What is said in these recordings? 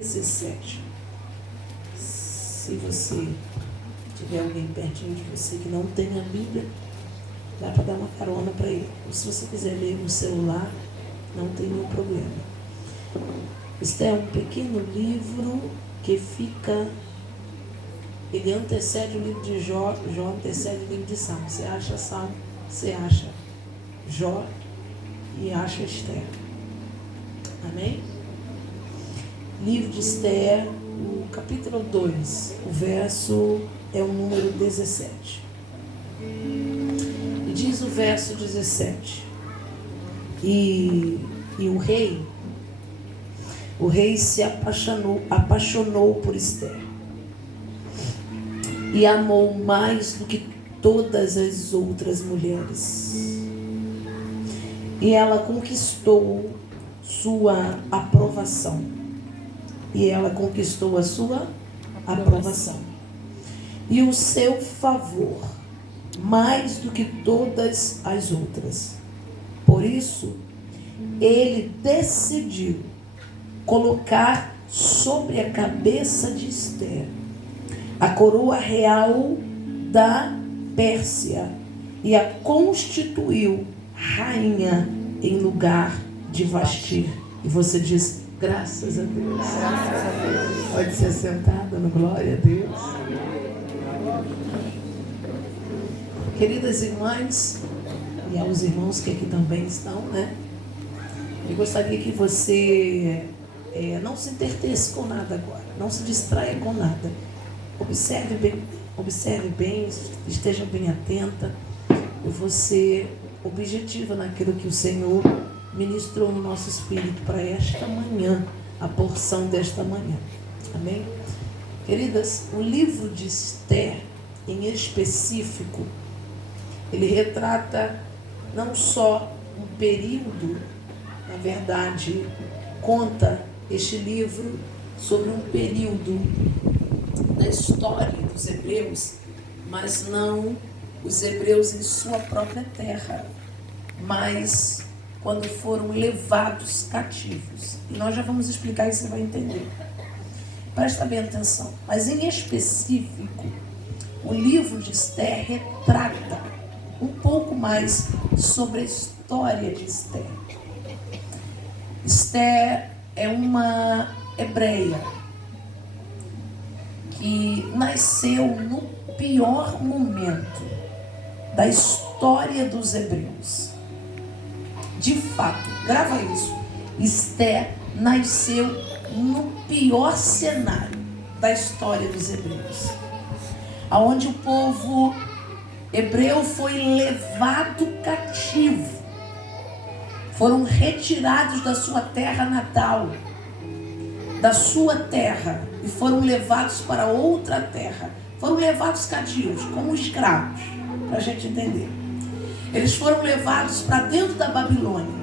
17. Se você tiver alguém pertinho de você que não tem a Bíblia, dá para dar uma carona para ele. Ou se você quiser ler no celular, não tem nenhum problema. Este é um pequeno livro que fica... Ele antecede o livro de Jó, Jó antecede o livro de Salmo. Você acha Salmo, você acha Jó e acha Esther. Amém? Livro de Esther, o capítulo 2, o verso é o número 17. E diz o verso 17. E o rei se apaixonou por Esther. E amou mais do que todas as outras mulheres. E ela conquistou sua aprovação. E ela conquistou a sua aprovação. E o seu favor, mais do que todas as outras. Por isso, ele decidiu colocar sobre a cabeça de Esther a coroa real da Pérsia e a constituiu rainha em lugar de Vasti. E você diz, graças a Deus. Graças a Deus. Pode ser sentada no glória a Deus. Queridas irmãs, e aos irmãos que aqui também estão, né? Eu gostaria que você não se entretesse com nada agora. Não se distraia com nada. Observe bem, esteja bem atenta. E você objetiva naquilo que o Senhor ministrou no nosso espírito para esta manhã, a porção desta manhã. Amém? Queridas, o livro de Esther, em específico, ele retrata não só um período, na verdade, conta este livro sobre um período da história dos hebreus, mas não os hebreus em sua própria terra, mas quando foram levados cativos. E nós já vamos explicar e você vai entender. Presta bem atenção. Mas em específico, o livro de Esther retrata um pouco mais sobre a história de Esther. Esther é uma hebreia que nasceu no pior momento da história dos hebreus. De fato, grava isso. Esther nasceu no pior cenário da história dos hebreus, aonde o povo hebreu foi levado cativo, foram retirados da sua terra natal, da sua terra, e foram levados para outra terra, foram levados cativos, como escravos, para a gente entender. Eles foram levados para dentro da Babilônia.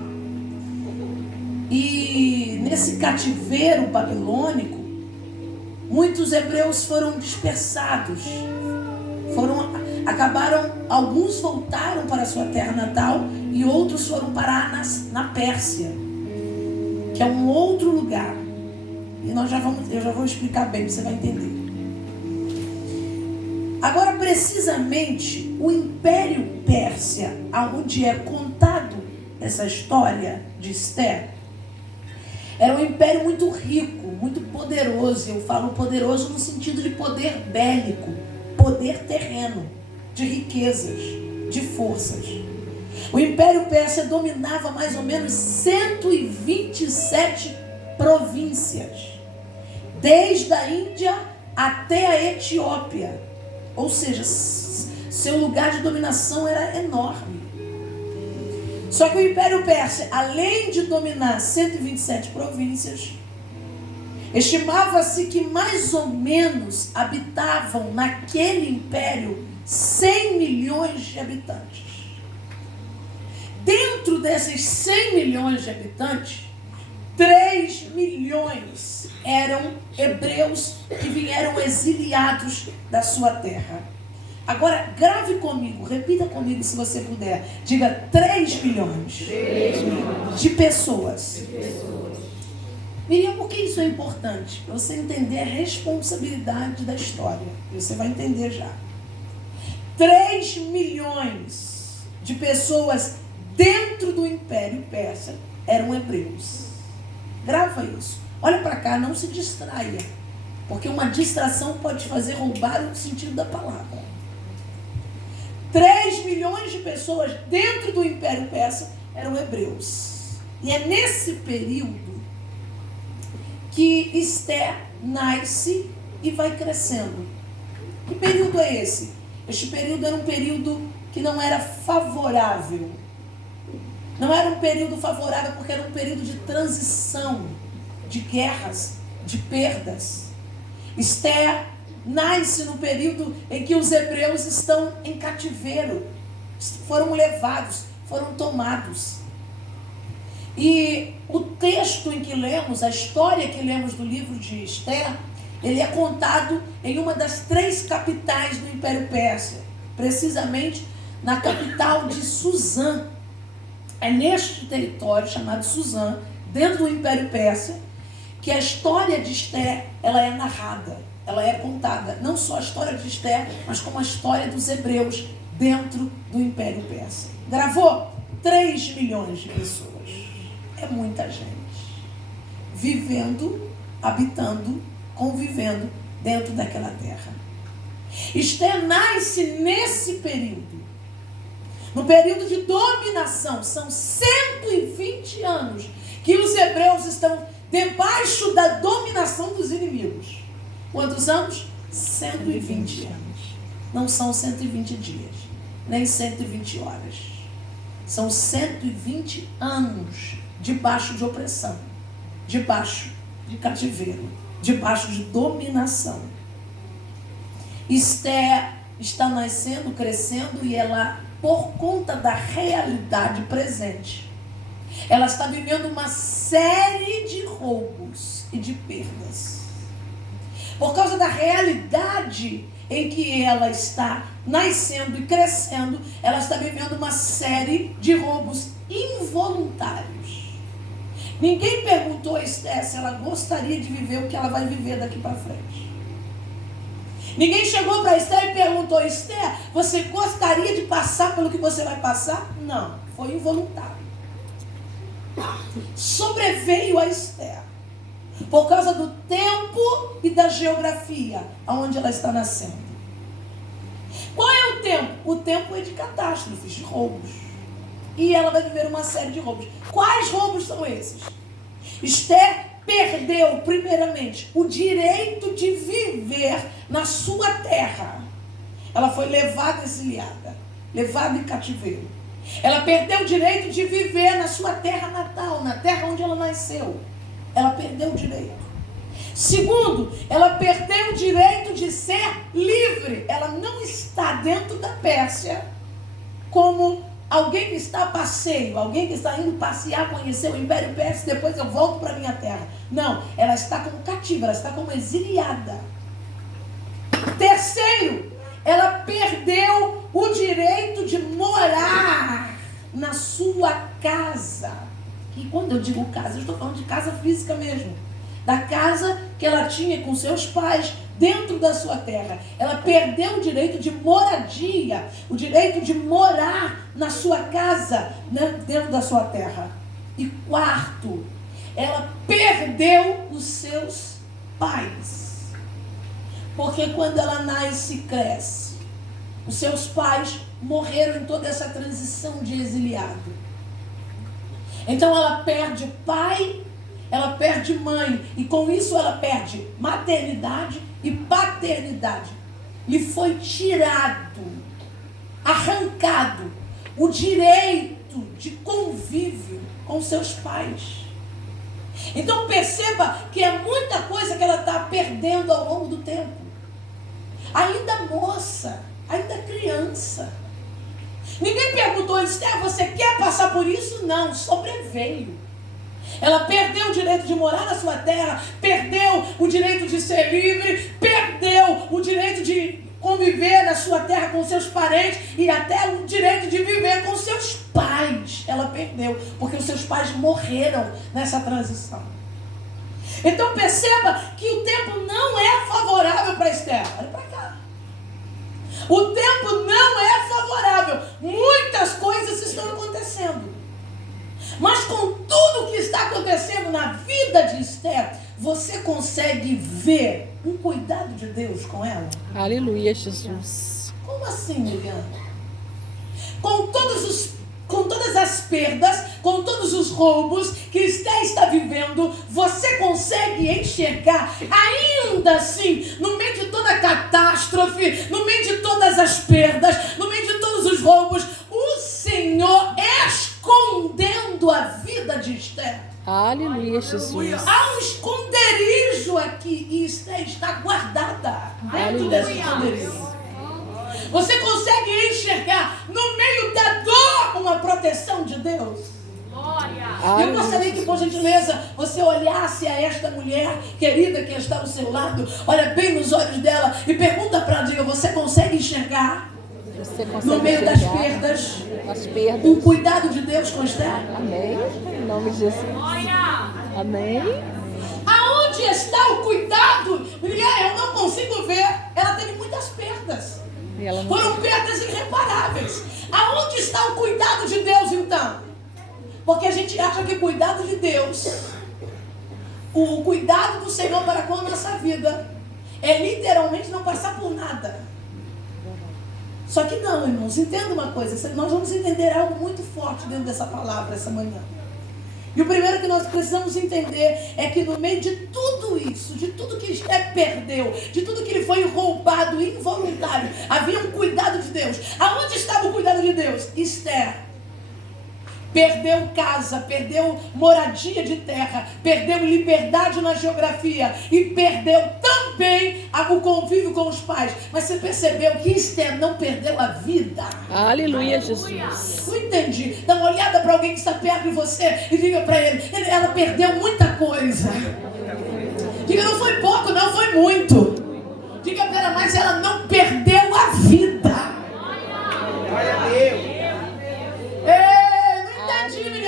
E nesse cativeiro babilônico, muitos hebreus foram dispersados. Alguns voltaram para a sua terra natal e outros foram parar na Pérsia, que é um outro lugar. E eu já vou explicar bem, você vai entender. Agora, precisamente, o Império Pérsia, onde é contado essa história de Esther, era um império muito rico, muito poderoso. Eu falo poderoso no sentido de poder bélico, poder terreno, de riquezas, de forças. O Império Pérsia dominava mais ou menos 127 províncias, desde a Índia até a Etiópia. Ou seja, seu lugar de dominação era enorme. Só que o Império Persa, além de dominar 127 províncias, estimava-se que mais ou menos habitavam naquele império 100 milhões de habitantes. Dentro desses 100 milhões de habitantes, 3 milhões eram hebreus que vieram exiliados da sua terra. Agora, grave comigo, repita comigo se você puder. Diga 3 milhões de pessoas. Miriam, por que isso é importante? Para você entender a responsabilidade da história. E você vai entender já. 3 milhões de pessoas dentro do Império Persa eram hebreus. Grava isso. Olha para cá, não se distraia. Porque uma distração pode fazer roubar o sentido da palavra. 3 milhões de pessoas dentro do Império Persa eram hebreus. E é nesse período que Esther nasce e vai crescendo. Que período é esse? Este período era um período que não era favorável. Não era um período favorável porque era um período de transição, de guerras, de perdas. Esther nasce no período em que os hebreus estão em cativeiro. Foram levados, foram tomados. E o texto em que lemos, a história que lemos do livro de Esther, ele é contado em uma das 3 capitais do Império Persa, precisamente na capital de Suzã. É neste território chamado Suzã, dentro do Império Persa, que a história de Esther, ela é narrada, ela é contada. Não só a história de Esther, mas como a história dos hebreus dentro do Império Persa. Gravou 3 milhões de pessoas. É muita gente. Vivendo, habitando, convivendo dentro daquela terra. Esther nasce nesse período. No período de dominação. São 120 anos que os hebreus estão debaixo da dominação dos inimigos. Quantos anos? 120 anos. Não são 120 dias, nem 120 horas. São 120 anos debaixo de opressão, debaixo de cativeiro, debaixo de dominação. Esther está nascendo, crescendo e ela, por conta da realidade presente, ela está vivendo uma série de roubos e de perdas. Por causa da realidade em que ela está nascendo e crescendo, ela está vivendo uma série de roubos involuntários. Ninguém perguntou a Esther se ela gostaria de viver o que ela vai viver daqui para frente. Ninguém chegou para Esther e perguntou: Esther, você gostaria de passar pelo que você vai passar? Não, foi involuntário. Sobreveio a Esther por causa do tempo e da geografia onde ela está nascendo. Qual é o tempo? O tempo é de catástrofes, de roubos. E ela vai viver uma série de roubos. Quais roubos são esses? Esther perdeu, primeiramente, o direito de viver na sua terra. Ela foi levada exiliada, levada em cativeiro. Ela perdeu o direito de viver na sua terra natal, na terra onde ela nasceu. Ela perdeu o direito. Segundo, ela perdeu o direito de ser livre. Ela não está dentro da Pérsia como alguém que está a passeio, alguém que está indo passear, conhecer o Império Persa e depois eu volto para a minha terra. Não, ela está como cativa, ela está como exiliada. Terceiro, ela perdeu o direito de morar na sua casa. E quando eu digo casa, eu estou falando de casa física mesmo. Da casa que ela tinha com seus pais dentro da sua terra. Ela perdeu o direito de moradia, o direito de morar na sua casa, né, dentro da sua terra. E quarto, ela perdeu os seus pais. Porque quando ela nasce e cresce, os seus pais morreram em toda essa transição de exiliado. Então ela perde pai, ela perde mãe, e com isso ela perde maternidade e paternidade. Lhe foi tirado, arrancado, o direito de convívio com seus pais. Então perceba que é muita coisa que ela está perdendo ao longo do tempo. Ainda moça, ainda criança. Ninguém perguntou: Esther, você quer passar por isso? Não, sobreveio. Ela perdeu o direito de morar na sua terra, perdeu o direito de ser livre, perdeu o direito de conviver na sua terra com seus parentes e até o direito de viver com seus pais. Ela perdeu, porque os seus pais morreram nessa transição. Então perceba que o tempo não é favorável para Esther. Olha para cá. O tempo não é favorável. Muitas coisas estão acontecendo. Mas com tudo que está acontecendo na vida de Esther, você consegue ver um cuidado de Deus com ela? Aleluia, Jesus. Como assim, Miriam? Com todas as perdas, com todos os roubos que Esther está vivendo, você consegue enxergar, ainda assim, no meio de toda a catástrofe, no meio de todas as perdas, no meio de todos os roubos, o Senhor escondendo a vida de Esther. Aleluia, Jesus. Há um esconderijo aqui e Esther está guardada dentro desse esconderijo. Você consegue enxergar no meio da dor uma proteção de Deus? Eu gostaria que, por gentileza, você olhasse a esta mulher querida que está ao seu lado, olha bem nos olhos dela e pergunta para ela, diga, você consegue enxergar no meio das perdas o cuidado de Deus com Esther? Amém. Em nome de Jesus. Amém. Aonde está o cuidado? Eu não consigo ver. Ela teve muitas perdas. Foram perdas irreparáveis. Aonde está o cuidado de Deus, então? Porque a gente acha que o cuidado de Deus, o cuidado do Senhor para com a nossa vida, é literalmente não passar por nada. Só que não, irmãos, entenda uma coisa. Nós vamos entender algo muito forte dentro dessa palavra essa manhã. E o primeiro que nós precisamos entender é que no meio de tudo isso, de tudo que Esther perdeu, de tudo que lhe foi roubado involuntário, havia um cuidado de Deus. Aonde estava o cuidado de Deus? Esther perdeu casa, perdeu moradia de terra, perdeu liberdade na geografia e perdeu também o convívio com os pais. Mas você percebeu que Esther não perdeu a vida? Aleluia, Jesus. Não entendi. Dá uma olhada para alguém que está perto de você e diga para ele, ela perdeu muita coisa. Diga, não foi pouco, não foi muito. Diga para ela, mas ela não perdeu a vida. Glória a Deus.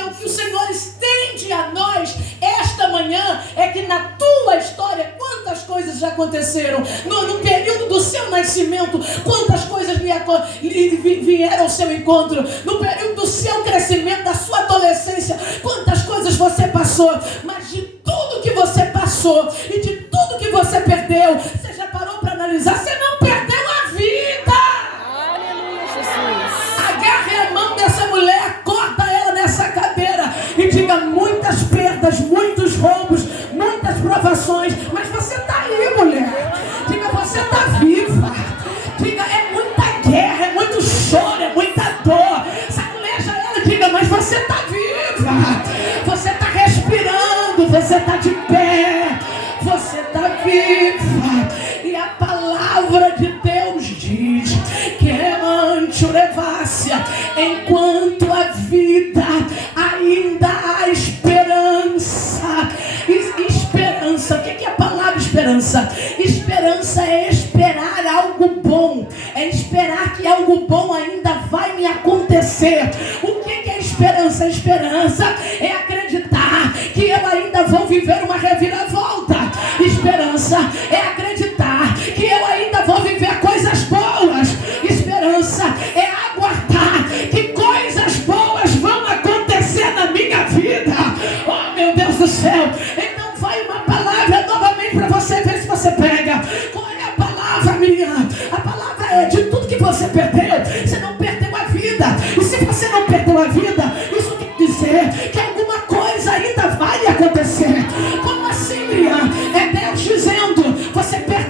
O que o Senhor estende a nós esta manhã é que na tua história, quantas coisas já aconteceram no período do seu nascimento, quantas coisas vieram ao seu encontro, no período do seu crescimento, da sua adolescência, quantas coisas você passou, mas de tudo que você passou e de tudo que você perdeu, você já parou para analisar, você não perdeu a vida. Aleluia, Jesus. Agarre a mão dessa mulher, acorda ela nessa cadeira e diga, muitas perdas, muitos roubos, muitas provações, mas você está aí, mulher. Diga, você está viva. Diga, é muita guerra, é muito choro, é muita dor. Saculeja ela e diga, mas você está viva. Você está respirando, você está de pé, você está viva. E a palavra de Deus diz que enquanto a vida ainda há esperança. Esperança, o que é a palavra esperança? Esperança é esperar algo bom, é esperar que algo bom ainda vai me acontecer. O que é esperança? A esperança é acreditar que eu ainda vou viver uma reviravolta. Esperança é acreditar que eu ainda vou viver coisas boas. Esperança é aguardar que coisas boas vão acontecer na minha vida. Oh, meu Deus do céu. Então vai uma palavra novamente para você ver se você pega. Qual é a palavra, Miriam? A palavra é de tudo que você perdeu, você não perdeu a vida. E se você não perdeu a vida, isso quer dizer que alguma coisa ainda vai acontecer. Como assim, Miriam? É Deus dizendo, você perdeu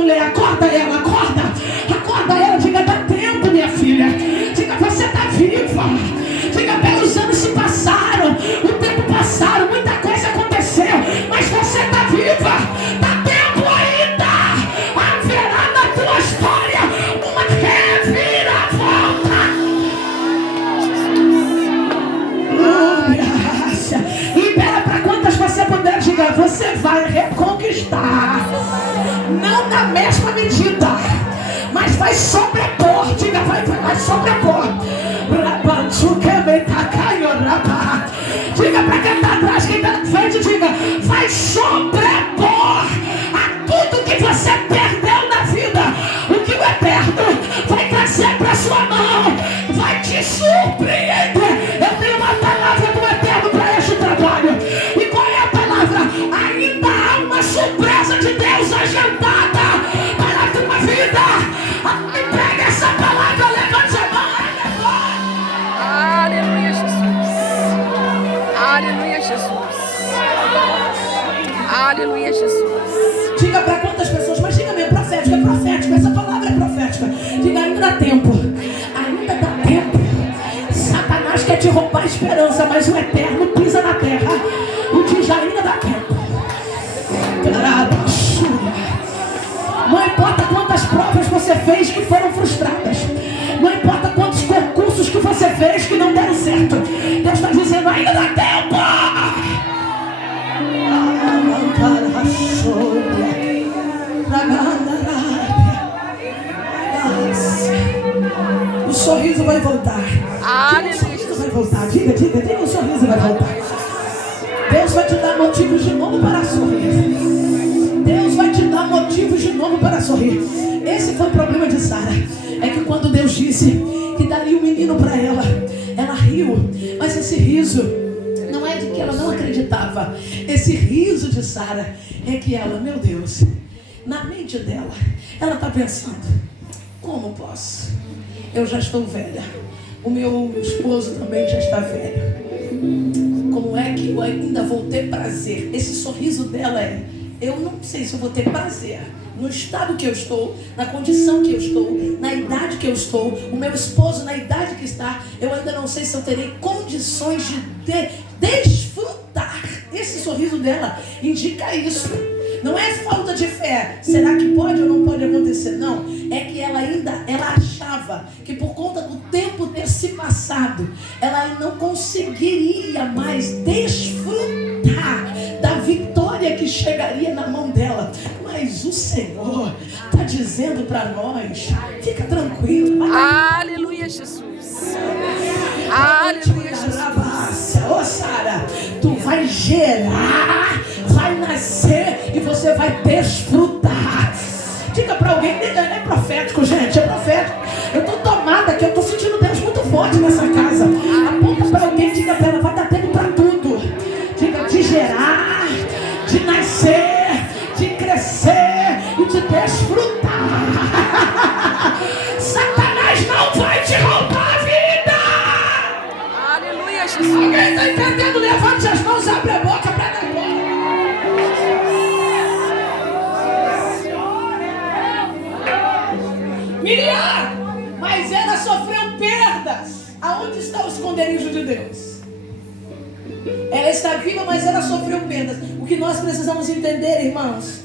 mulher, acorda ela, acorda. Acorda ela, diga, dá tempo, minha filha. Diga, você está viva. Diga, pelos anos se passaram, o tempo passaram, muita coisa aconteceu, mas você está viva. Dá tempo ainda. Haverá na tua história uma reviravolta. Libera para quantas você puder, diga, você vai reconquistar. Não na mesma medida, mas vai sobrepor. Diga, vai sobrepor. Diga para quem está atrás, quem está na frente, diga, vai sobrepor a tudo que você perdeu na vida. O que o eterno vai trazer para sua mão, vai te surpreender. Eu tenho uma palavra do eterno para este trabalho. E qual é a palavra? Ainda há uma surpresa de Deus agendada para a tua vida. Pega essa palavra, levante a mão. Aleluia, Jesus. Aleluia, Jesus. Aleluia, Jesus. Diga para quantas pessoas, mas diga mesmo, profética, essa palavra é profética. Diga, ainda dá tempo. Ainda dá tempo. Satanás quer te roubar a esperança, mas o eterno pisa na terra e diz, ainda dá tempo. Não importa quantas provas você fez que foram frustradas. Não importa quantos concursos que você fez que não deram certo. Deus está dizendo, ainda dá tempo. O sorriso vai voltar. O sorriso vai voltar. Diga, o sorriso vai voltar. Deus vai te dar motivos de novo para sorrir. Deus vai te dar motivos de novo para sorrir. Esse foi o problema de Sara. É que quando Deus disse que daria um menino para ela, ela riu. Mas esse riso não é de que ela não acreditava. Esse riso de Sara é que ela, meu Deus, na mente dela, ela está pensando, como posso? Eu já estou velha. O meu esposo também já está velho. Como é que eu ainda vou ter prazer? Esse sorriso dela é, eu não sei se eu vou ter prazer no estado que eu estou, na condição que eu estou, na idade que eu estou, o meu esposo na idade que está, eu ainda não sei se eu terei condições de desfrutar. Esse sorriso dela indica isso. Não é falta de fé. Será que pode ou não pode acontecer? Não. É que ela achava que por conta do tempo ter se passado, ela não conseguiria mais desfrutar da vitória que chegaria na mão dela. Mas o Senhor está dizendo para nós, fica tranquilo. Aleluia, Jesus. Aleluia, Jesus. Ô Sara, tu vai gerar, vai nascer e você vai desfrutar. Diga para alguém, é profético, gente, é profético. Eu estou tomada aqui, eu estou sentindo Deus muito forte nessa casa. Aponta para alguém, diga para ela, vai dar tempo para tudo. Diga, de gerar, de nascer, de crescer e de desfrutar. Satanás não vai te roubar a vida. Aleluia, Jesus. Alguém está entendendo? Levante as mãos, abre a boca para dar glória. Miriam, mas ela sofreu perdas. Aonde está o esconderijo de Deus? Ela está viva, mas ela sofreu perdas. O que nós precisamos entender, irmãos,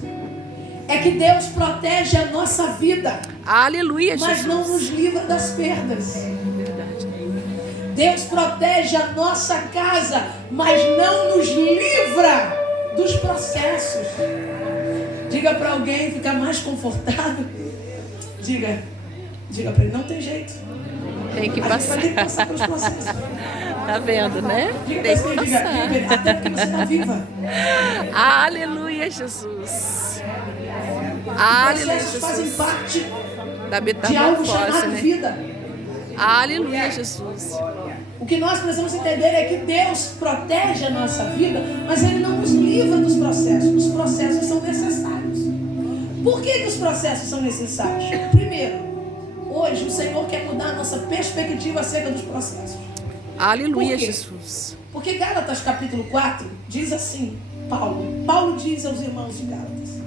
é que Deus protege a nossa vida. Aleluia, Jesus. Mas não nos livra das perdas. Verdade. Deus protege a nossa casa, mas não nos livra dos processos. Diga para alguém ficar mais confortável. Diga para ele, não tem jeito. Tem que a passar. gente vai ter que passar pelos processos. Tá vendo, né? Diga Tem para que ele, diga, até porque você está viva. Aleluia, Jesus. Aleluia, Processos fazem Jesus. parte Da de algo metamorfose, chamado né? vida. Aleluia, Jesus. O que nós precisamos entender é que Deus protege a nossa vida, mas Ele não nos livra dos processos. Os processos são necessários. Por que os processos são necessários? Primeiro, hoje o Senhor quer mudar a nossa perspectiva acerca dos processos. Aleluia, Por quê? Jesus. Porque Gálatas capítulo 4 diz assim, Paulo diz aos irmãos de Gálatas,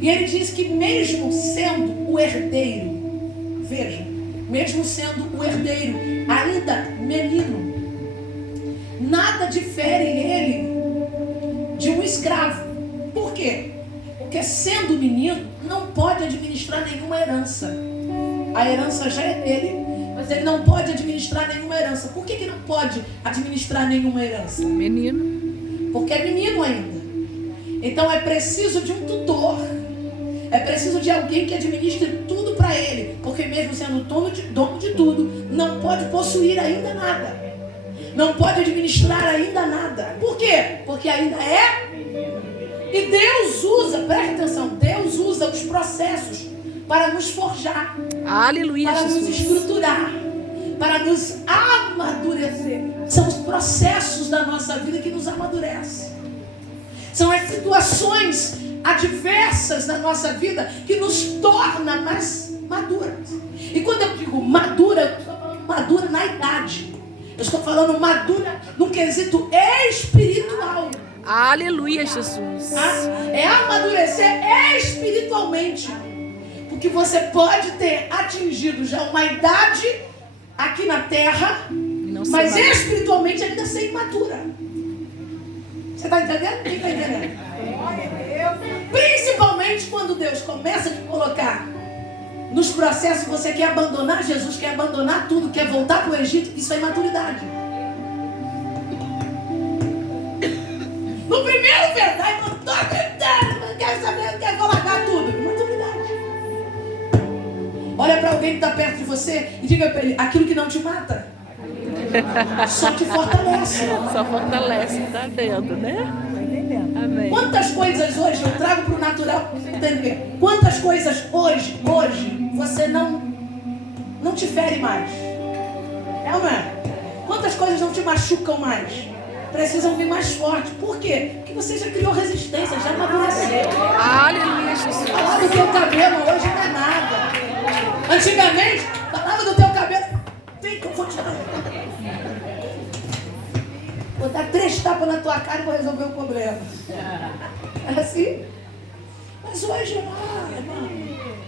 E ele diz que mesmo sendo o herdeiro, veja, mesmo sendo o herdeiro, ainda menino, nada difere ele de um escravo. Por quê? Porque sendo menino, não pode administrar nenhuma herança. A herança já é dele, mas ele não pode administrar nenhuma herança. Por que não pode administrar nenhuma herança? Menino. Porque é menino ainda. Então é preciso de um tutor. É preciso de alguém que administre tudo para ele. Porque mesmo sendo dono de tudo, não pode possuir ainda nada. Não pode administrar ainda nada. Por quê? Porque ainda é. E Deus usa, preste atenção, Deus usa os processos para nos forjar. Aleluia, para Jesus. nos estruturar, para nos amadurecer. São os processos da nossa vida que nos amadurecem. São as situações adversas da nossa vida que nos tornam mais maduras. E quando eu digo madura, eu estou falando madura na idade. Eu estou falando madura no quesito espiritual. Aleluia, Jesus. É amadurecer espiritualmente. Porque você pode ter atingido já uma idade aqui na terra, mas espiritualmente ainda ser imatura. Você está entendendo? Quem está entendendo? Principalmente quando Deus começa a te colocar nos processos, você quer abandonar Jesus, quer abandonar tudo, quer voltar para o Egito, isso é imaturidade. No primeiro verdade, não estou acreditando, não quero saber, não quero, vou largar tudo. Imaturidade. Olha para alguém que está perto de você e diga para ele, aquilo que não te mata, só te fortalece. Só fortalece, tá vendo, né? Amém. Quantas coisas hoje eu trago para o natural para você entender? Quantas coisas hoje você não te fere mais? É ou não é? Quantas coisas não te machucam mais? Precisam vir mais forte. Por quê? Porque você já criou resistência, já amadureceu. Aleluia, Jesus. Falar do teu cabelo hoje não é nada. Antigamente, falava do teu cabelo. Vem que eu vou te dar. Vou dar 3 tapas na tua cara e vou resolver o problema. É assim? Mas hoje, irmão,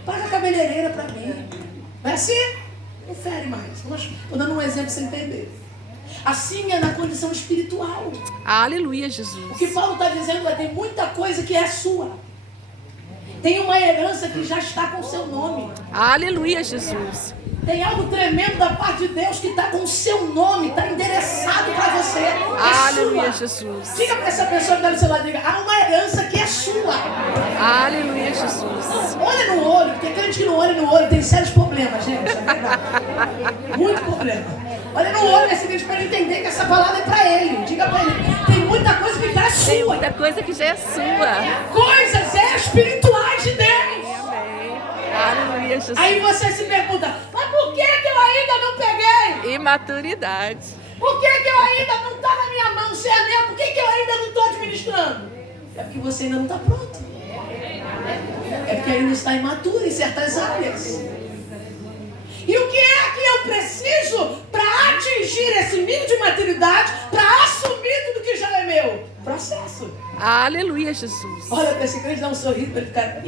paga a cabeleireira pra mim. Não é assim? Não fere mais. Estou dando um exemplo pra você entender. Assim é na condição espiritual. Aleluia, Jesus. O que Paulo está dizendo é: tem muita coisa que é sua. Tem uma herança que já está com o seu nome. Aleluia, Jesus. Tem algo tremendo da parte de Deus que está com o seu nome, está endereçado para você. É Aleluia, sua. Jesus. Diga para essa pessoa que está do seu lado, diga: há uma herança que é sua. Aleluia, Jesus. Olha no olho, porque crente que não olha no olho tem sérios problemas, gente. É verdade. Muito problema. Olha no olho esse vídeo para ele entender que essa palavra é para ele. Diga para ele: tem muita coisa que já é sua. Tem muita coisa que já é sua. Coisas espirituais de Deus. Amém. Aleluia, Jesus. Aí você se pergunta: mas por que eu ainda não peguei? Imaturidade. Por que eu ainda não está na minha mão? Se é meu, por que eu ainda não estou administrando? É porque você ainda não está pronto. É porque ainda está imaturo em certas áreas. E o que é que eu preciso para atingir esse nível de maturidade, para assumir tudo que já é meu? Processo. Aleluia, Jesus. Olha para esse crente, dá um sorriso para ele ficar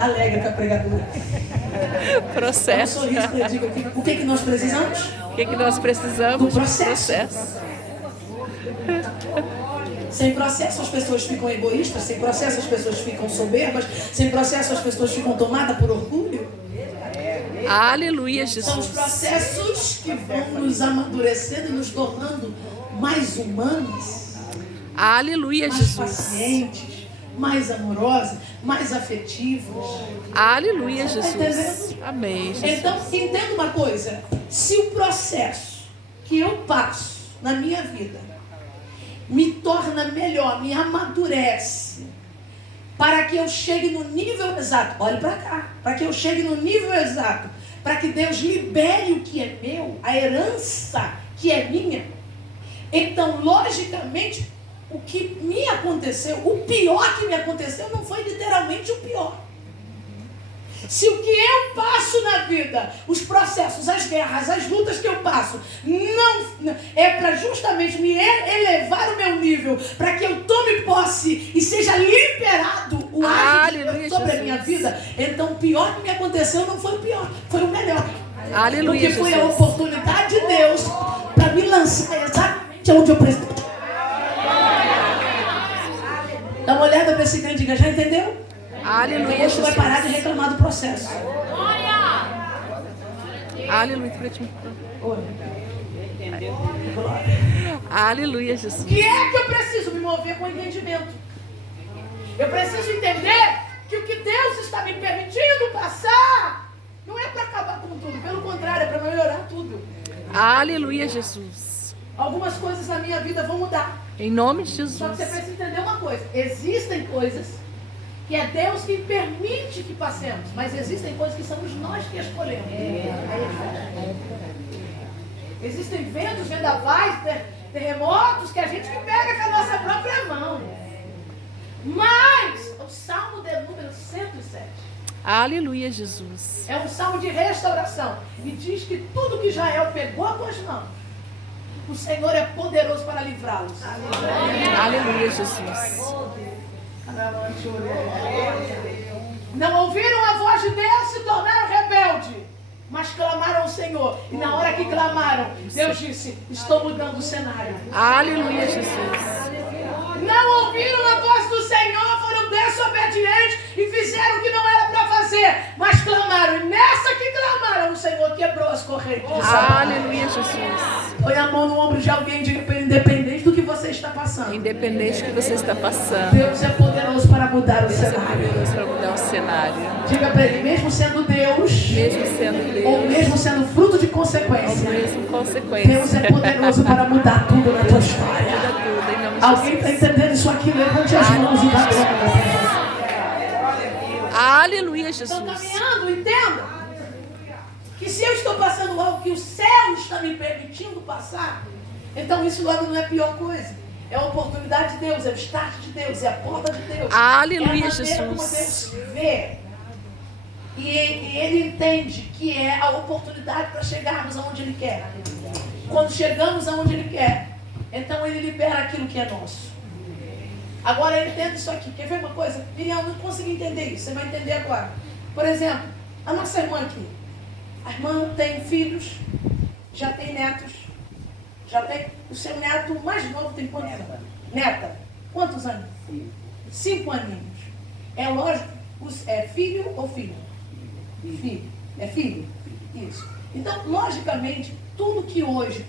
alegre com a pregadora. Processo. Dá um sorriso para ele, diga: o que nós precisamos? O que nós precisamos? Do processo. Sem processo as pessoas ficam egoístas, sem processo as pessoas ficam soberbas, sem processo as pessoas ficam tomadas por orgulho. Aleluia, São os Jesus. processos que vão nos amadurecendo e nos tornando mais humanos, Aleluia, mais Jesus. pacientes, mais amorosos, mais afetivos. Aleluia, Tá Jesus. entendendo? Amém, Jesus. Então, entenda uma coisa: se o processo que eu passo na minha vida me torna melhor, me amadurece, para que eu chegue no nível exato, olhe para cá, para que eu chegue no nível exato, para que Deus libere o que é meu, a herança que é minha, então, logicamente, o que me aconteceu, o pior que me aconteceu, não foi literalmente o pior. Se o que eu passo na vida, os processos, as guerras, as lutas que eu passo, não é para justamente me elevar o meu nível, para que eu tome posse e seja liberado o agir de Deus sobre a minha vida, então o pior que me aconteceu não foi o pior, foi o melhor. Aleluia, porque foi a oportunidade de Deus para me lançar exatamente onde eu preciso. Dá uma olhada para esse grande diga, já entendeu? Aleluia, Então, você vai parar de reclamar do processo. Aleluia, aleluia, Jesus. O que é que eu preciso me mover com entendimento? Eu preciso entender que o que Deus está me permitindo passar não é para acabar com tudo, pelo contrário, é para melhorar tudo. Aleluia, Jesus. Algumas coisas na minha vida vão mudar. Em nome de Jesus. Só que você precisa entender uma coisa. Existem coisas que é Deus que permite que passemos, mas existem coisas que somos nós que escolhemos. Existem ventos, vendavais, terremotos que a gente que pega com a nossa própria mão. Mas o Salmo de número 107. Aleluia, Jesus. É um salmo de restauração. E diz que tudo que Israel pegou com as mãos, o Senhor é poderoso para livrá-los. Aleluia, Jesus. Não ouviram a voz de Deus, se tornaram rebeldes, mas clamaram ao Senhor. E na hora que clamaram, Deus disse, estou mudando o cenário. Aleluia, Jesus. Não ouviram a voz do Senhor, foram desobedientes e fizeram o que não era para fazer, mas clamaram. E nessa que clamaram, o Senhor quebrou as correntes. Aleluia, Jesus. Põe a mão no ombro de alguém e diga, independente do que você está passando, Independente do que você está passando, Deus é poderoso para mudar o Deus é cenário. poderoso para mudar o cenário. Diga para ele, mesmo sendo Deus, Mesmo sendo Deus, ou mesmo sendo fruto de ou consequência, mesmo consequência, Deus é poderoso para mudar tudo na tua história. muda tudo em nome de Alguém está Jesus. entendendo isso aqui? Levante as mãos e dá glória. Aleluia, Estão Jesus. caminhando, entenda que se eu estou passando algo que o céu está me permitindo passar, então isso logo não é a pior coisa. É a oportunidade de Deus, é o start de Deus, é a porta de Deus. Aleluia, é a maneira como Jesus. Deus vê. E ele entende que é a oportunidade para chegarmos aonde Ele quer. Quando chegamos aonde Ele quer, então Ele libera aquilo que é nosso. Agora entenda isso aqui. Quer ver uma coisa? Miriam, eu não consegui entender isso. Você vai entender agora. Por exemplo, a nossa irmã aqui. A irmã tem filhos, já tem netos. Já tem. O seu neto mais novo tem quantos anos? Neta, quantos anos? 5 aninhos. É lógico, é filho ou filho? Filho. É filho? Isso. Então, logicamente, tudo que hoje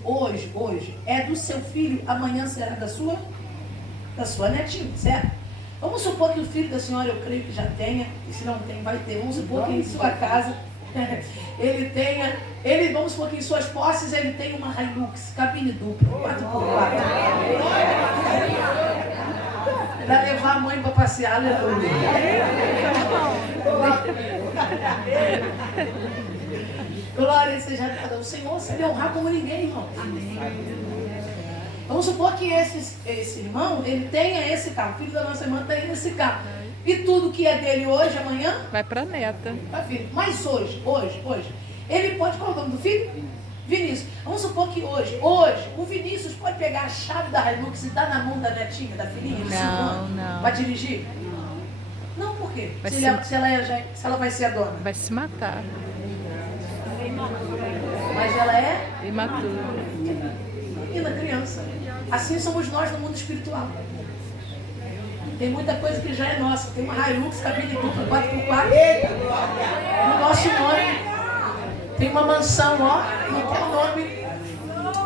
é do seu filho, amanhã será da sua netinha, certo? Vamos supor que o filho da senhora, eu creio que já tenha, e se não tem, vai ter. Vamos supor que em sua casa ele tenha, vamos supor que em suas posses ele tenha uma Hilux, cabine dupla, 4x4. Para levar a mãe para passear, aleluia. Glória seja a Deus. O Senhor sabe honrar como ninguém, irmão. Vamos supor que esse irmão, ele tenha esse carro. O filho da nossa irmã tem esse carro. E tudo que é dele hoje, amanhã, Vai para a neta. vai filho. Mas hoje, ele pode, qual é o nome do filho? Vinícius. Vamos supor que hoje, o Vinícius pode pegar a chave da Hilux e dar na mão da netinha, da filhinha de 5 anos, não. para dirigir? Não, por quê? Vai Se ela vai ser a dona. Vai se matar. Mas ela é Imatura. menina, criança. Assim somos nós no mundo espiritual. Tem muita coisa que já é nossa. Tem uma Hilux, cabine dupla, 4x4. No nosso nome. Tem uma mansão, ó. Não tem o nome.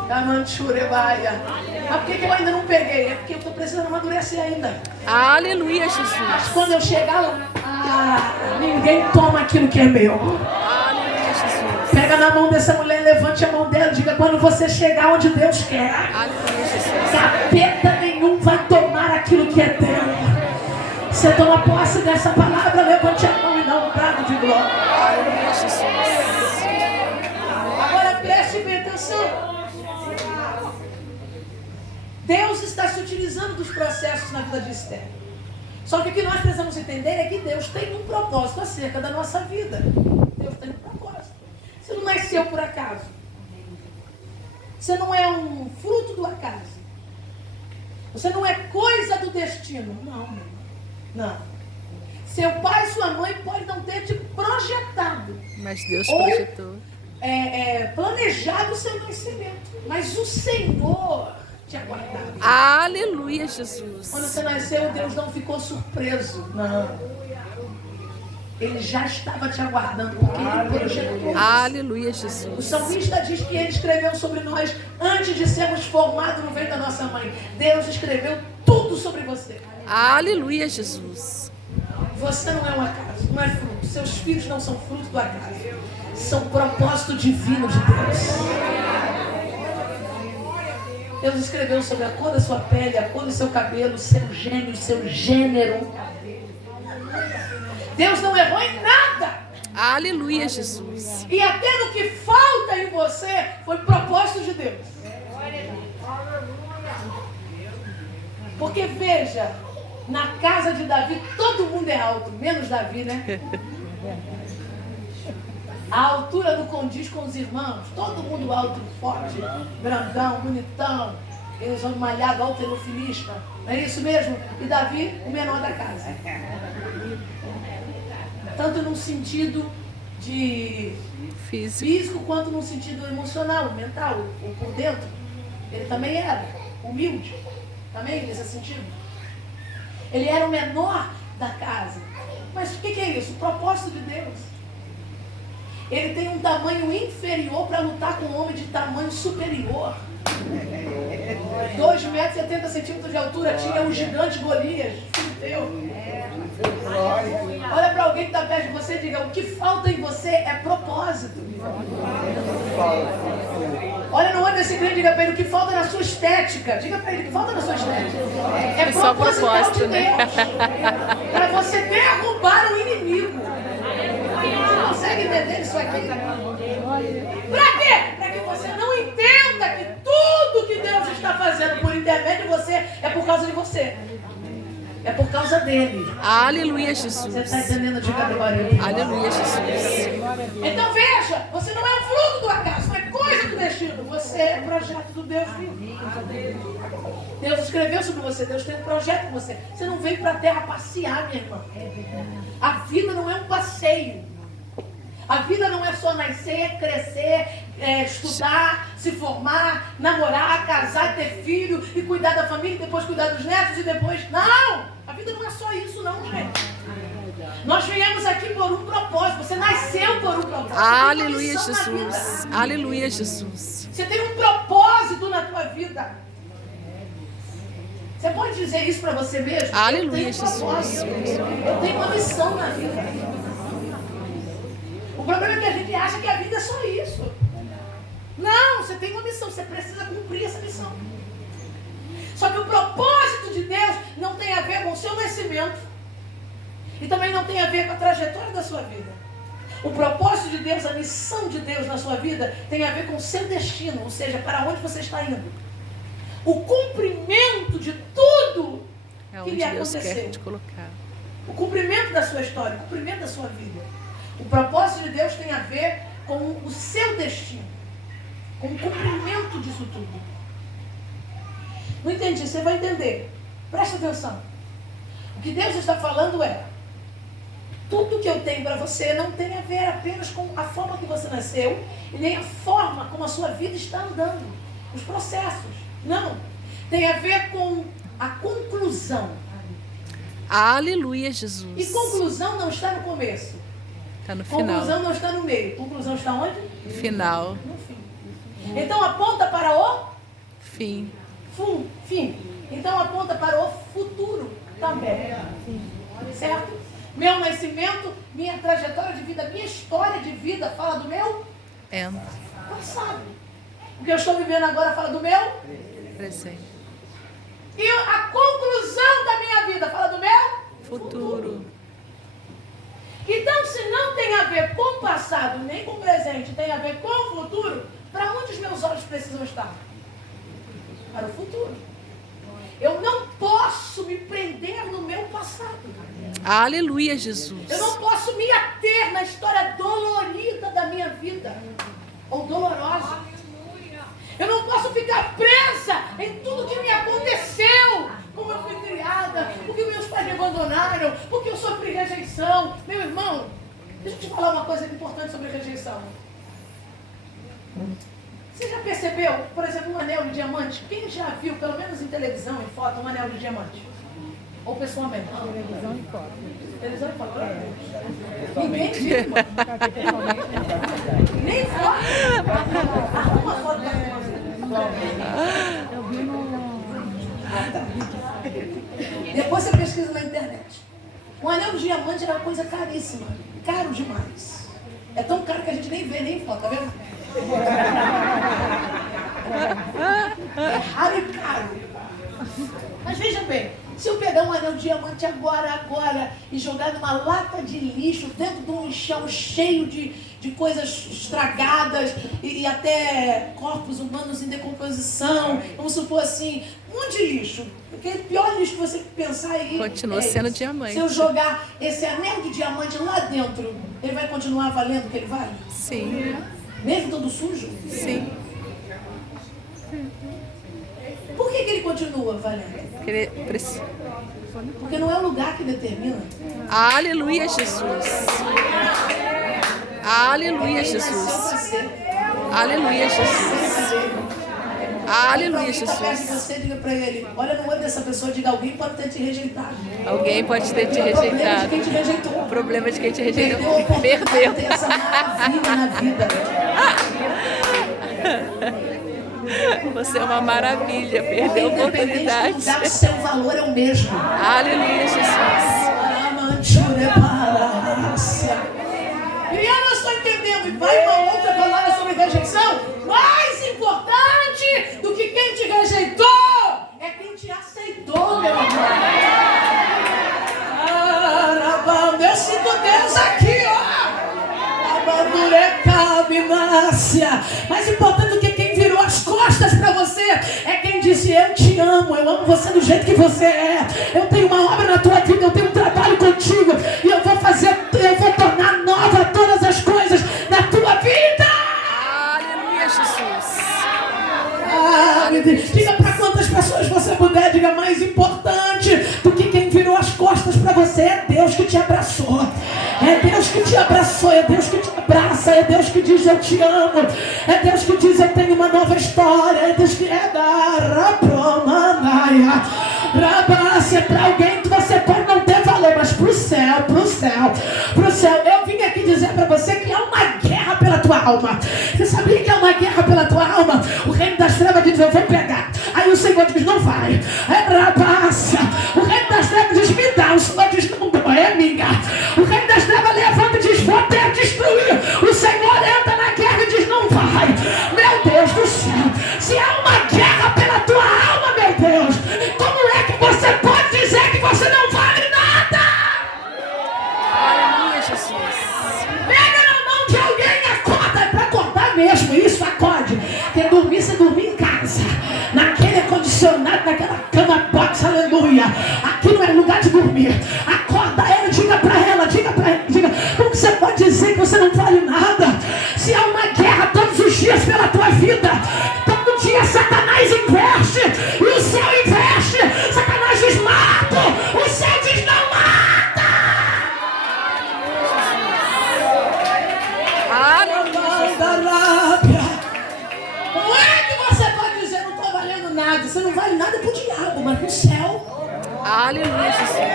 Da Manchurebaia. Mas por que eu ainda não peguei? É porque eu estou precisando amadurecer ainda. Aleluia, Mas Jesus. quando eu chegar lá, ninguém toma aquilo que é meu. Aleluia, Jesus. Pega na mão dessa mulher, levante a mão dela, diga, quando você chegar onde Deus quer, Aleluia, Jesus. capeta nenhum vai tomar aquilo que é teu. Você toma posse dessa palavra, levante a mão e dá um brado de glória. Aleluia, Jesus. Agora preste bem atenção. Deus está se utilizando dos processos na vida de Esther. Só que o que nós precisamos entender é que Deus tem um propósito acerca da nossa vida. Deus tem um propósito. Você não nasceu por acaso. Você não é um fruto do acaso. Você não é coisa do destino. Não, meu irmão. Não. Seu pai e sua mãe podem não ter te projetado. Mas Deus projetou. Planejado o seu nascimento. Mas o Senhor te aguardava. Aleluia, Jesus. Quando você nasceu, Deus não ficou surpreso. Não. Ele já estava te aguardando, porque Ele projetou. Aleluia, O Jesus. salmista diz que Ele escreveu sobre nós antes de sermos formados no ventre da nossa mãe. Deus escreveu tudo sobre você. Aleluia, Jesus. Você não é um acaso, não é fruto. Seus filhos não são fruto do acaso. São propósito divino de Deus. Deus escreveu sobre a cor da sua pele, a cor do seu cabelo, seu gênio, seu gênero. Deus não errou em nada. Aleluia, Jesus. E até no que falta em você foi propósito de Deus. Porque veja, na casa de Davi todo mundo é alto, menos Davi, né? A altura não condiz com os irmãos. Todo mundo alto, forte, grandão, bonitão. Eles vão malhado, halterofilista. Não é isso mesmo? E Davi, o menor da casa. Tanto num sentido de físico quanto num sentido emocional, mental, ou por dentro. Ele também era humilde. Também nesse sentido. Ele era o menor da casa. Mas o que é isso? O propósito de Deus. Ele tem um tamanho inferior para lutar com um homem de tamanho superior. 2,70 metros de altura tinha o gigante Golias, filho teu. Olha para alguém que está perto de você e diga: o que falta em você é propósito. Olha no olho desse crente e diga para ele: o que falta na sua estética. Diga para ele: o que falta na sua estética é só proposital de propósito, né? Deus. Para você derrubar o inimigo. Você consegue entender isso aqui? Para quê? Para que você não entenda que tudo que Deus está fazendo por intermédio de você é por causa de você. É por causa dele. Aleluia, Você Jesus. está entendendo de glória? Aleluia, Jesus. Então veja, você não é um fruto do acaso, não é coisa do destino. Você é projeto do Deus vivo. Deus escreveu sobre você, Deus tem um projeto com você. Você não veio para a terra passear, minha irmã. A vida não é um passeio. A vida não é só nascer, crescer, estudar, se formar, namorar, casar, ter filho e cuidar da família, e depois cuidar dos netos e depois... Não! A vida não é só isso não, gente. Nós viemos aqui por um propósito. Você nasceu por um propósito. Aleluia, Jesus. Aleluia, Jesus. Você tem um propósito na tua vida. Você pode dizer isso para você mesmo? Aleluia, Jesus. Eu tenho uma missão na vida. O problema é que a gente acha que a vida é só isso. Não, você tem uma missão, você precisa cumprir essa missão. Só que o propósito de Deus não tem a ver com o seu nascimento. E também não tem a ver com a trajetória da sua vida. O propósito de Deus, a missão de Deus na sua vida tem a ver com o seu destino, ou seja, para onde você está indo. O cumprimento de tudo que lhe Deus quer aconteceu. te colocar. O cumprimento da sua história, o cumprimento da sua vida. O propósito de Deus tem a ver com o seu destino, com o cumprimento disso tudo. Não entendi? Você vai entender. Presta atenção. O que Deus está falando é: tudo que eu tenho para você não tem a ver apenas com a forma que você nasceu e nem a forma como a sua vida está andando, os processos. Não. Tem a ver com a conclusão. Aleluia, Jesus. E conclusão não está no começo. Está no final. Conclusão não está no meio. Conclusão está onde? Final. No fim. Então aponta para o Fim. fim. Então aponta para o futuro também. Certo? Meu nascimento, minha trajetória de vida, minha história de vida fala do meu passado. O que eu estou vivendo agora fala do meu Presente. E a conclusão da minha vida fala do meu Futuro. Então, se não tem a ver com o passado, nem com o presente, tem a ver com o futuro, para onde os meus olhos precisam estar? Para o futuro. Eu não posso me prender no meu passado. Aleluia, Jesus. Eu não posso me ater na história dolorida da minha vida, ou dolorosa. Eu não posso ficar presa em tudo que me aconteceu, como eu fui criada, porque meus pais me abandonaram, porque eu sofri rejeição. Meu irmão, deixa eu te falar uma coisa importante sobre rejeição. Você já percebeu, por exemplo, um anel de diamante? Quem já viu, pelo menos em televisão, em foto, um anel de diamante? Ou pessoalmente? Televisão e foto. Televisão e foto. Ninguém viu, mano. Nem foto. Uma foto da Eu vi no... Depois você pesquisa na internet. Um anel de diamante era uma coisa caríssima. Caro demais. É tão caro que a gente nem vê, nem foto, tá vendo? É raro e caro. Mas veja bem, se eu pegar um anel de diamante agora, e jogar numa lata de lixo, dentro de um lixão cheio de coisas estragadas e até corpos humanos em decomposição, vamos supor assim, um monte de lixo. Aquele pior lixo que você pensar aí. Continua sendo diamante. Se eu jogar esse anel de diamante lá dentro, ele vai continuar valendo o que ele vale? Sim. Mesmo todo sujo? Sim. Por que ele continua valendo? Porque não é o lugar que determina. Aleluia, Jesus. Aleluia, Jesus. Aleluia, Jesus. Aleluia, Jesus. Você diga para ele, olha no olho dessa pessoa, diga, alguém pode ter te rejeitado. Alguém pode ter te O problema de rejeitado. quem te rejeitou. O problema de quem te Perdeu a rejeitou. oportunidade Perdeu. de ter essa maravilha na vida. Você é uma maravilha. Perdeu a oportunidade. Independente do lugar, seu valor é o mesmo. Aleluia, Jesus. E eu não estou entendendo. E vai uma outra palavra sobre rejeição. Mais importante do que quem te rejeitou é quem te aceitou, meu irmão. Eu sinto Deus aqui, ó. Mais importante do que quem virou as costas para você é quem disse, eu te amo, eu amo você do jeito que você é. Eu tenho uma obra na tua vida, eu tenho um trabalho contigo e eu vou tornar nova todas as coisas na tua vida. Aleluia, Jesus. Diga para quantas pessoas você puder, diga, mais importante do que quem virou as costas para você é Deus que te abraçou. É Deus que te abraçou, é Deus que te abraça, é Deus que diz eu te amo, é Deus que diz eu tenho uma nova história, é Deus que é da Rabácia. Para alguém que você pode não ter valor, mas pro céu, eu vim aqui dizer para você que há uma guerra pela tua alma. Você sabia que há uma guerra pela tua alma? O reino das trevas diz, eu vou pegar. Aí o Senhor diz, não vai. É Rabácia. O reino das trevas diz, me dá. O Senhor diz, não dou, é minha. O reino das trevas levanta e diz, vou até destruir. O Senhor entra na guerra e diz, não vai. Meu Deus do céu. Se há uma guerra pela tua alma, meu Deus, como é que você pode dizer que você não vale nada? Aleluia, Jesus. Pega na mão de alguém e acorda. É para acordar mesmo, isso, acorde. Quer dormir, você dormir em casa. Naquele ar-condicionado, naquela cama box, aleluia. Aqui não é lugar de dormir. Acorda ela, diga para ela, diga. Como você pode dizer que você não vale nada? Se há uma guerra todos os dias pela tua vida, todo dia Satanás investe e o céu investe. Satanás diz mato, o céu diz não mata. Como é que você pode dizer não estou valendo nada? Você não vale nada pro diabo, mas pro céu. Aleluia, Jesus.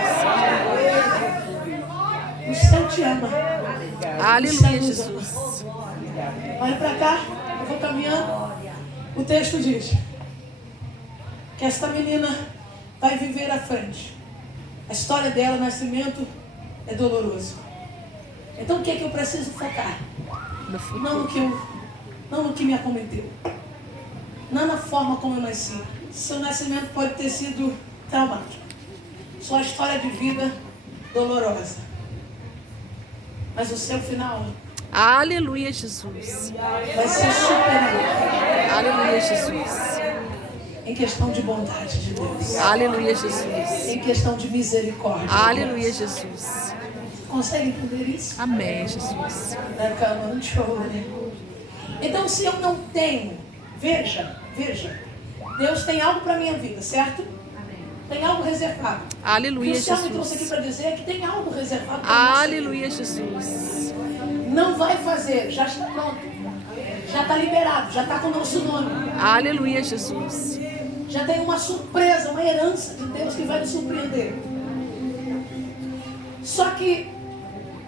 O céu te ama. Aleluia, Jesus. Olha para cá, eu vou caminhando. O texto diz que esta menina vai viver à frente. A história dela, o nascimento, é doloroso. Então o que é que eu preciso focar? Não no que me acometeu. Não na forma como eu nasci. Seu nascimento pode ter sido traumático. Sua história de vida dolorosa. Mas o seu final Aleluia, Jesus. vai ser superior. Aleluia, Jesus. Em questão de bondade de Deus. Aleluia, Jesus. Em questão de misericórdia. Aleluia, Jesus. Consegue entender isso? Amém, Jesus. Então, se eu não tenho, veja, Deus tem algo para minha vida, certo? Tem algo reservado. Aleluia, O Senhor me trouxe aqui Jesus. para dizer que tem algo reservado para você. Aleluia, Jesus. Não vai fazer, já está pronto. Já está liberado, já está com o nosso nome. Aleluia, Jesus. Já tem uma surpresa, uma herança de Deus que vai nos surpreender. Só que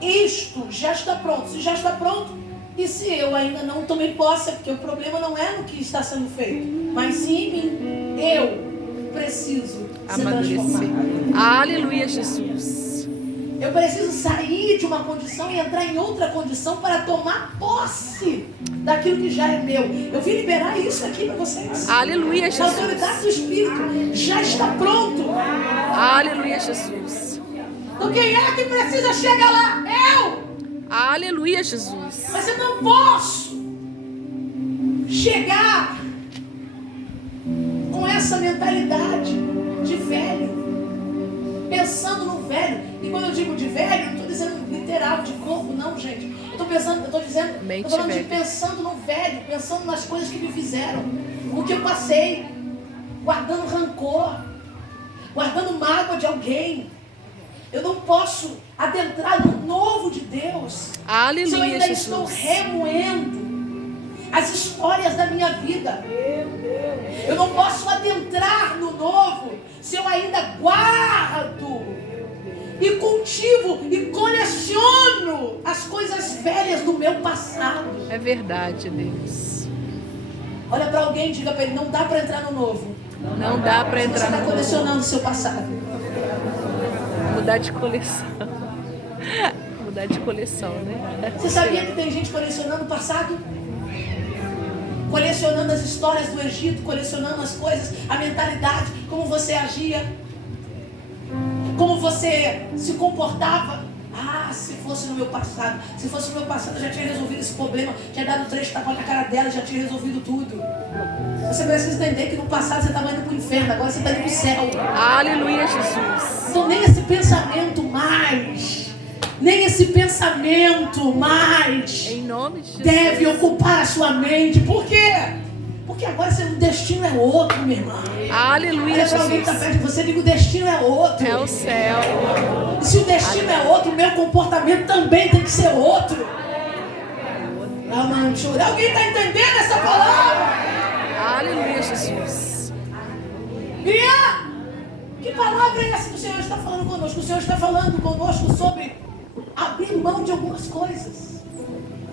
isto já está pronto. Se já está pronto, e se eu ainda não tomei posse, porque o problema não é no que está sendo feito, mas sim em mim. Eu preciso ser Amadurecer. transformado. Aleluia, Jesus. Eu preciso sair de uma condição e entrar em outra condição para tomar posse daquilo que já é meu. Eu vim liberar isso aqui para vocês. Aleluia, A autoridade do Jesus. Espírito já está pronto. Aleluia, Jesus. Então quem é que precisa chegar lá? Eu! Aleluia, Jesus. Mas eu não posso chegar com essa mentalidade de velho, pensando no velho. E quando eu digo de velho, não estou dizendo literal, de corpo, não, gente. Eu estou dizendo, Mente estou falando de velha. pensando no velho, pensando nas coisas que me fizeram, no que eu passei, guardando rancor, guardando mágoa de alguém. Eu não posso adentrar no novo de Deus se eu Aleluia, ainda estou Jesus. remoendo as histórias da minha vida. Eu não posso adentrar no novo se eu ainda guardo e cultivo e coleciono as coisas velhas do meu passado. É verdade, Deus. Olha para alguém e diga para ele, não dá para entrar no novo. Não dá para Você entrar está no colecionando o seu passado. mudar de coleção. Mudar de coleção, né? Você sabia que tem gente colecionando o passado? Colecionando as histórias do Egito, colecionando as coisas, a mentalidade, como você agia, como você se comportava. Ah, se fosse no meu passado, eu já tinha resolvido esse problema, tinha dado 3 tapas na cara dela, já tinha resolvido tudo. Você precisa entender que no passado você estava indo para o inferno, agora você está indo para o céu. Aleluia, Jesus. Então nem esse pensamento mais, Em nome de Jesus. deve ocupar a sua mente. Por quê? Porque agora o destino é outro, minha irmã. Aleluia, Olha para alguém que está Jesus. perto de você e diga, o destino é outro. É o céu. E se o destino é outro, o meu comportamento também tem que ser outro. Alguém está entendendo essa palavra? Aleluia, Jesus. Bia, que palavra é essa que o Senhor está falando conosco? O Senhor está falando conosco sobre abrir mão de algumas coisas.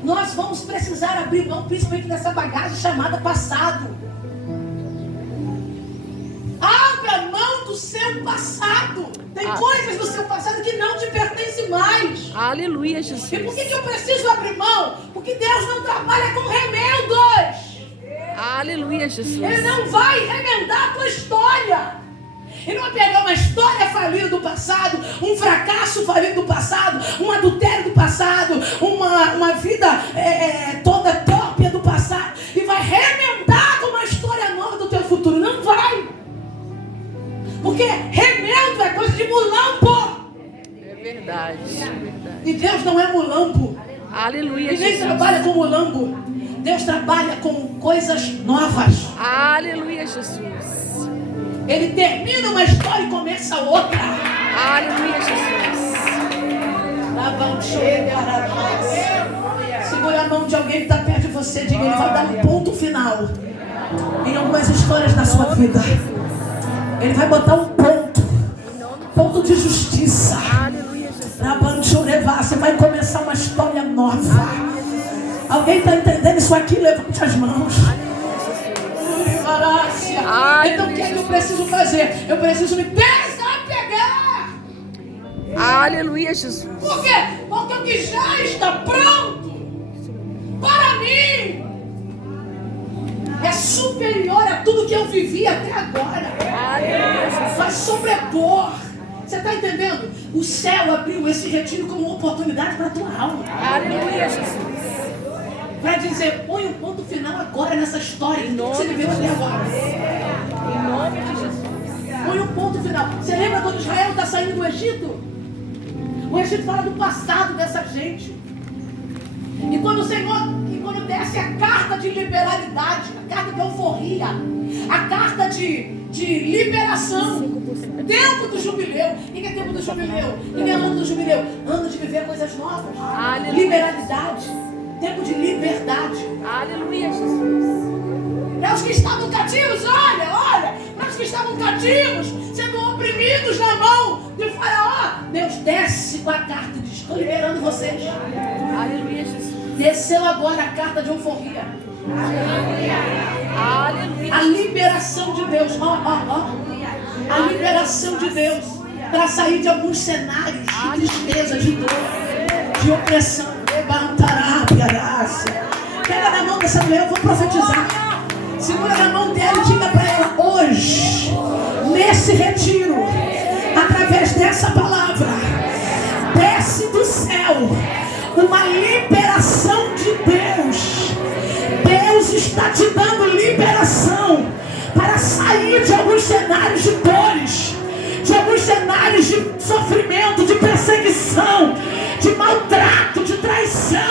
Nós vamos precisar abrir mão, principalmente dessa bagagem chamada passado. Abra mão do seu passado. Tem coisas do seu passado que não te pertencem mais. Aleluia, E por Jesus. que eu preciso abrir mão? Porque Deus não trabalha com remendos. Aleluia, Jesus. Ele não vai remendar a tua história. Ele não vai pegar uma história falida do passado, um fracasso falido do passado, um adultério do passado, uma vida toda própria do passado e vai remendar com uma história nova do teu futuro. Não vai. Porque remendo é coisa de mulambo. É verdade. É verdade. E Deus não é mulambo. Aleluia, E nem Jesus. trabalha com mulambo. Deus trabalha com coisas novas. Aleluia, Jesus. Ele termina uma história e começa outra. Aleluia, Jesus. Segura a mão de alguém que está perto de você. Diga, ele vai dar um ponto final em algumas histórias da sua vida. Ele vai botar um ponto de justiça. Aleluia, Jesus. Você vai começar uma história nova. Alguém está entendendo isso aqui? Levante as mãos. Então o que é que eu preciso fazer? Eu preciso me desapegar. Aleluia, Jesus. Por quê? Porque o que já está pronto para mim é superior a tudo que eu vivi até agora. Aleluia, Jesus. Vai sobrepor. Você está entendendo? O céu abriu esse retiro como uma oportunidade para a tua alma. Aleluia, Jesus. Para dizer, põe um ponto final agora nessa história que você viveu até agora. Em nome de Jesus. Põe um ponto final. Você lembra quando Israel está saindo do Egito? O Egito fala do passado dessa gente. E quando o Senhor, quando desce a carta de liberalidade, a carta de euforia, a carta de liberação, tempo do jubileu. O que é tempo do jubileu? O que é ano do jubileu? Ano de viver coisas novas. Aleluia. Liberalidade. Tempo de liberdade. Aleluia, Jesus. Para os que estavam cativos, olha, para os que estavam cativos, sendo oprimidos na mão de Faraó, Deus desce com a carta e diz: estou liberando vocês. Aleluia, Jesus. Desceu agora a carta de euforia. Aleluia. A liberação de Deus, a liberação de Deus para sair de alguns cenários de tristeza, de dor, de opressão. Pega na mão dessa mulher, eu vou profetizar. Segura na mão dela e diga para ela: hoje, nesse retiro, através dessa palavra, desce do céu uma liberação de Deus. Deus está te dando liberação para sair de alguns cenários de dores, de alguns cenários de sofrimento, de perseguição, de maltrato, de traição.